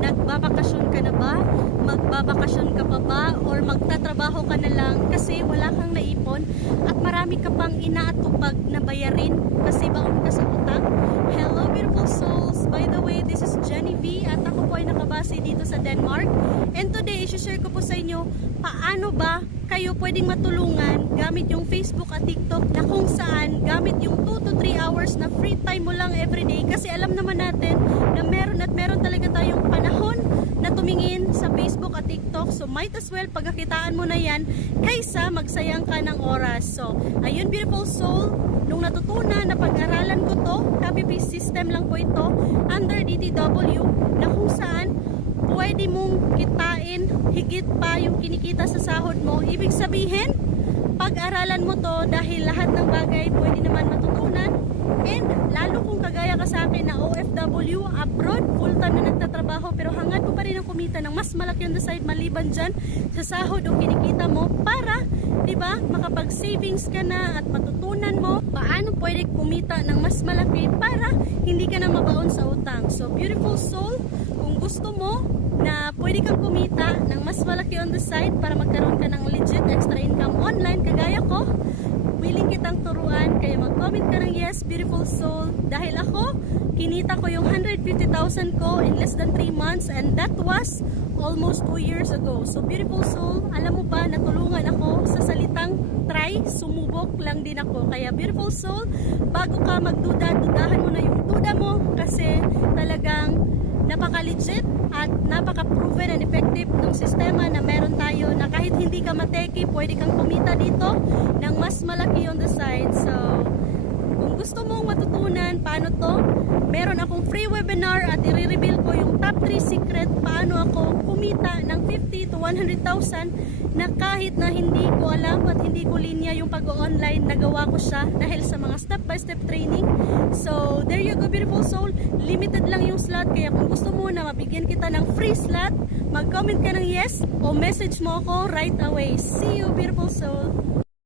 Nagbabakasyon ka na ba? Magbabakasyon ka pa ba? Or magtatrabaho ka na lang kasi wala kang naipon at marami ka pang inaatupag na bayarin kasi baon ka sa utang? Hello beautiful souls! By the way, this is Jenny V at ako po ay nakabase dito sa Denmark. And today, isi-share ko po sa inyo paano ba kayo pwedeng matulungan gamit yung Facebook at TikTok na kung saan gamit yung 2 to 3 hours na free time mo lang everyday kasi alam naman natin na meron talaga tayong panahon na tumingin sa Facebook at TikTok, so might as well pagkakitaan mo na yan kaysa magsayang ka ng oras. So ayun beautiful soul, nung natutunan na pag-aralan ko to, copy-paste system lang po ito under DTW na kung saan pwede mong kitain higit pa yung kinikita sa sahod mo. Ibig sabihin, pag-aralan mo to dahil lahat ng bagay pwede naman matutunan. And lalo kung kagaya ka sa akin na OFW, abroad, full time na nagtatrabaho pero hangad mo pa rin ang kumita ng mas malaki on the side maliban dyan sa sahod o kinikita mo para, diba, makapag-savings ka na at matutunan mo paano pwede kumita ng mas malaki para hindi ka na mabaon sa utang. So beautiful soul, kung gusto mo na pwede kang kumita ng mas malaki on the side para magkaroon ka ng legit extra income online kagaya ko, willing kitang turuan, kaya mag-comment ka ng yes beautiful soul dahil ako, kinita ko yung 150,000 ko in less than 3 months and that was almost 2 years ago. So beautiful soul, alam mo ba natulungan ako sa salitang try, sumubok lang din ako. Kaya beautiful soul, bago ka magduda, dudahan mo na yung duda mo kasi talagang napaka-legit at napaka-proven and effective ng sistema na meron tayo na kahit hindi ka mateki, pwede kang kumita dito ng mas malaki on the side. So, kung gusto mong matutunan paano to, meron akong free webinar at i-reveal ko yung top 3 secret paano ako kumita ng 50 to 100,000 na kahit na hindi ko alam at hindi ko linya yung pag-online, nagawa ko siya dahil sa mga step-by-step training. So, there you go beautiful soul. Limited lang yung slot, kaya kung gusto mo na mabigyan kita ng free slot, mag-comment ka ng yes o message mo ako right away. See you beautiful soul!